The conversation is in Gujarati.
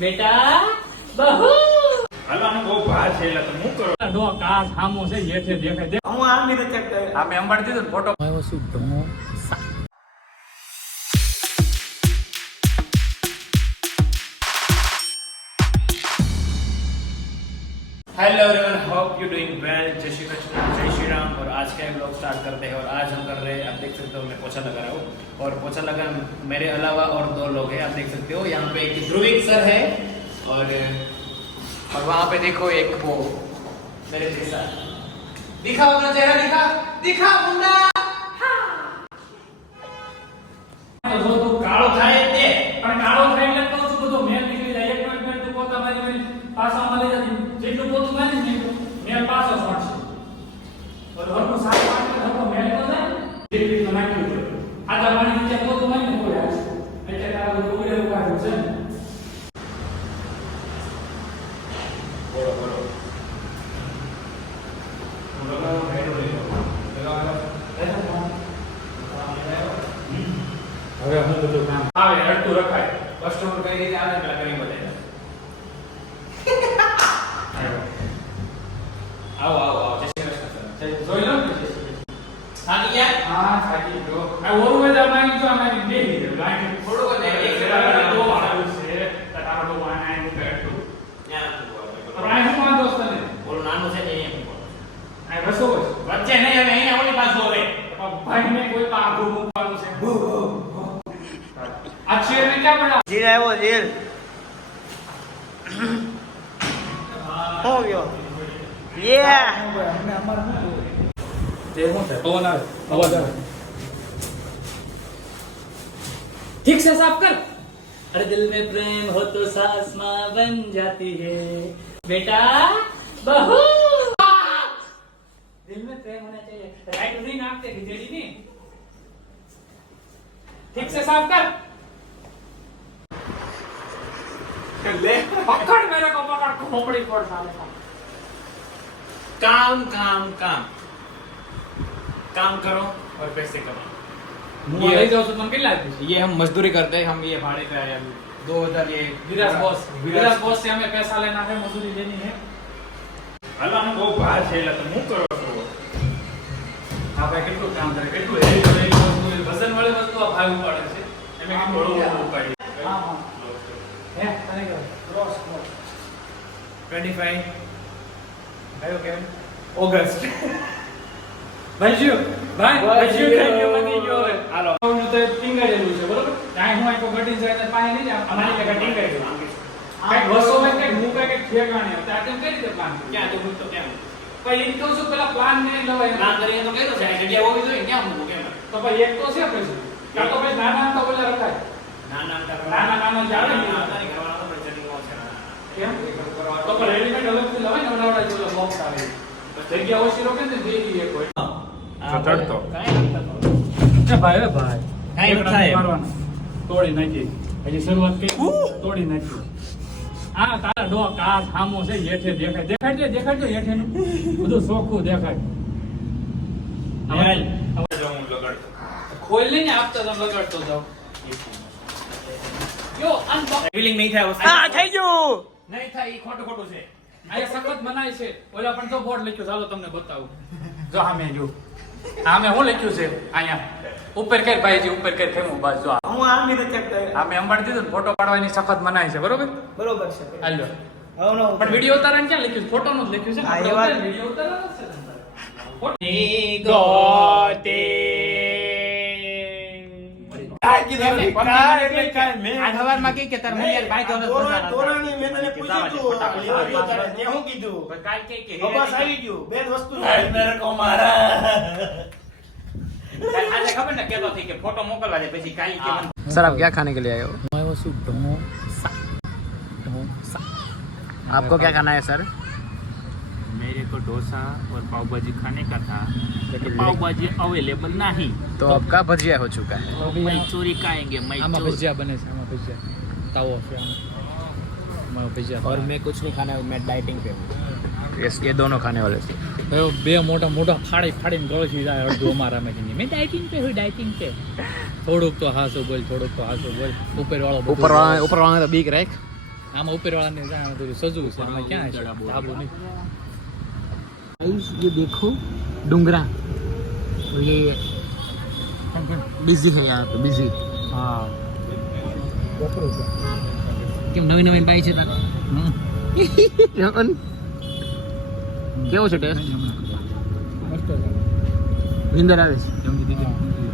બેટા બહુ હાલવાનું બહુ ભાર છે એટલે તો હું કરો ડો કા સામો છે હેઠે દેખાય દે હું આમ ની ચેક કરે આ મેં અંબાડી દીધો ફોટો આવ્યો શું ઢો hello everyone, hope you doing well. जय श्री कृष्ण, जय श्री राम। और आज का ब्लॉग स्टार्ट करते हैं। और आज हम कर रहे हैं, आप देख सकते हो मैं पोछा लगा रहा हूँ। और पोछा लगा मेरे अलावा और दो लोग हैं, आप देख सकते हो। यहाँ पे एक ध्रुविक सर है और वहाँ पे देखो एक वो मेरे जैसा दिखा अपना चेहरा, दिखा दिखा मुंडा। જો તું કાળો થાય તે પણ કાળો થાય એટલે કહું છું બધો મેલ નીકળી જાય એક મિનિટ તું પોતા મારી પાસામાં લઈ જતી જેટલું પોતું મારી ને મેલ પાછો છોડશે બરોબર નું સાત પાંચ ધક્કો મેલ તો જાય જે રીતનો નાખ્યું છે આધા પાણી નીચે પોતું મારી ને કોઈ આવશે એટલે તારા બધું ઉડે ઉપાડ્યું છે બોલો બોલો લગાવો હેડ લઈ લો લગાવો હવે હું બધું કામ આવે હડતું રખાય કસ્ટમર કઈ રીતે આવે પેલા કરી બતાય આવો આવો આવો જય શ્રી કૃષ્ણ જોઈ લો ને થાકી ગયા હા થાકી ગયો આ ઓરું વેદા માંગી તો આમાં બેહી ગયો લાગી થોડું ને એક દો આવ્યું છે તારો દો આના એનું બેઠું ત્યાં પણ આ શું વાંધો છે ને બોલો નાનું છે ને અહીંયા આ રસો વચ્ચે નહીં હવે અહીંયા ઓલી પાછો હવે ભાઈ ને કોઈ તો આઘું મૂકવાનું છે આ શેર ને ક્યાં બના જીલ આવ્યો જીલ હો ગયો યે તે શું છે પવન આવે અવાજ આવે ठीक से साफ कर अरे दिल में प्रेम हो तो सास मां बन जाती है बेटा बहू दिल में प्रेम होना चाहिए राइट नहीं नापते खिचड़ी नहीं ठीक से साफ कर ले पकड़ मेरे को पकड़ खोपड़ी फोड़ साले काम काम काम काम करो और पैसे कमाओ। मुंह ले जाओ तो तुम कितना लाती ये हम मजदूरी करते हैं, हम ये भाड़े पे आए अभी 2000 ये विराज बॉस से हमें पैसा लेना है मजदूरी लेनी है હાલવાનું બહુ ભાર છે એટલે તો હું કરો છો આપણે કેટલું કામ કરે કેટલું હેવી હેવી વસ્તુ વજન વાળી વસ્તુ આ ભાઈ ઉપાડે છે એમે કેટલું બળું ઉપાડી હા હા હે તને કહો ક્રોસ 25 આયો કે ઓગસ્ટ ભાઈજી ભાઈજી કઈ મની ગયો હવે હાલો હું તો ટીંગાડેલું છે બરોબર કાઈ હું આખો ગટી જાય પાણી નહીં જાય અમારી લગા ટીંગાડી દઉં કઈ વસો મેં કઈ હું કઈ ઠેકાણે હતા આ તેમ કઈ રીતે પ્લાન ક્યાં જવું તો કેમ પછી તો શું પેલા પ્લાન ને લવાય ના કરીએ તો કર્યો છે જગ્યા હોવી જોઈએ ક્યાં મૂકું કેમ તો ભાઈ એક તો છે પછી કાં તો ભાઈ નાના તો બોલા રખાય નાના જાડે ને તારી કરવાનો તો ચડીનો છે કેમ તો પણ રેડીમેડ અલગથી લવાય ને ઓલા જેવો બોક્સ આવે જગ્યા ઓછી રોકે ને દેખી એક હોય ચડતો એ ભાઈ ભાઈ કાંઈ ન થાય. મારવાનું તોડી નાખી હજી શરૂઆત કરી તોડી નાખી આ તારા ડો કા સામો છે હેઠે દેખાય હેઠેનું બધું ચોખ્ખું દેખાય હાલ હવે જો હું લગાડતો ખોલ લઈને આપતા તમે લગાડતો જાવ યો અનબોક્સ ફીલિંગ નહીં થાય વસ્તુ આ થઈ ગયું નહીં થાય ઈ ખોટું ખોટું છે આ સખત બનાય છે ઓલા પણ તો બોર્ડ લખ્યું ચાલો તમને બતાવું જો સામે જો સામે હું લખ્યું છે અહીંયા ઉપર કર ભાઈજી ઉપર કર ખેમું બસ જો હું આમ ની ચેક કરે સામે અંબાડી દીધું ને ફોટો પાડવાની સખત મનાય છે બરોબર બરોબર છે હાલ્યો હવે નો પણ વિડિયો ઉતારવાનું ક્યાં લખ્યું છે ફોટો નું જ લખ્યું છે હા, એ વાત. વિડિયો ઉતારવાનો છે ફોટો ગોતે તોરાણી મેં તને પૂછ્યું તું લેવા ગયો તારે તે હું કીધું બસ આવી ગયું બે જ વસ્તુ આજે ખબર ને કેતો થઈ કે ફોટો મોકલવા દે પછી કાલી કે सर आप क्या खाने के लिए आए हो आपको क्या खाना है सर मेरे को डोसा और पाव भाजी खाने का था लेकिन पाव भाजी अवेलेबल नहीं तो आपका भजिया हो चुका है मैं चोरी खाएंगे मैं આમાં चोर ભજીયા બને છે આમાં ભજીયા તાવો છે આમાં ભજીયા और मैं कुछ नहीं खाना मैं डाइटिंग पे हूँ ये दोनों खाने वाले थे બે મોટા મોટા ફાડીને ગળથી જાય અડધું અમારા મેં કીધી મેં ડાયટિંગ પે થોડુંક તો હાસો બોલ ઉપર વાળો ऊपर वाला तो बीक रहा है આમાં ઉપરવાળાને જાણે બધું સજવું છે આમાં ક્યાં છે ધાબો નહીં गाइस ये देखो डुंगरा तो ये बिजी है यहाँ पे बिजी હા કેમ નવી નવી બાઈ છે તાર રમન કેવો છે ટેસ્ટ મસ્ત વિંદર આવે છે છે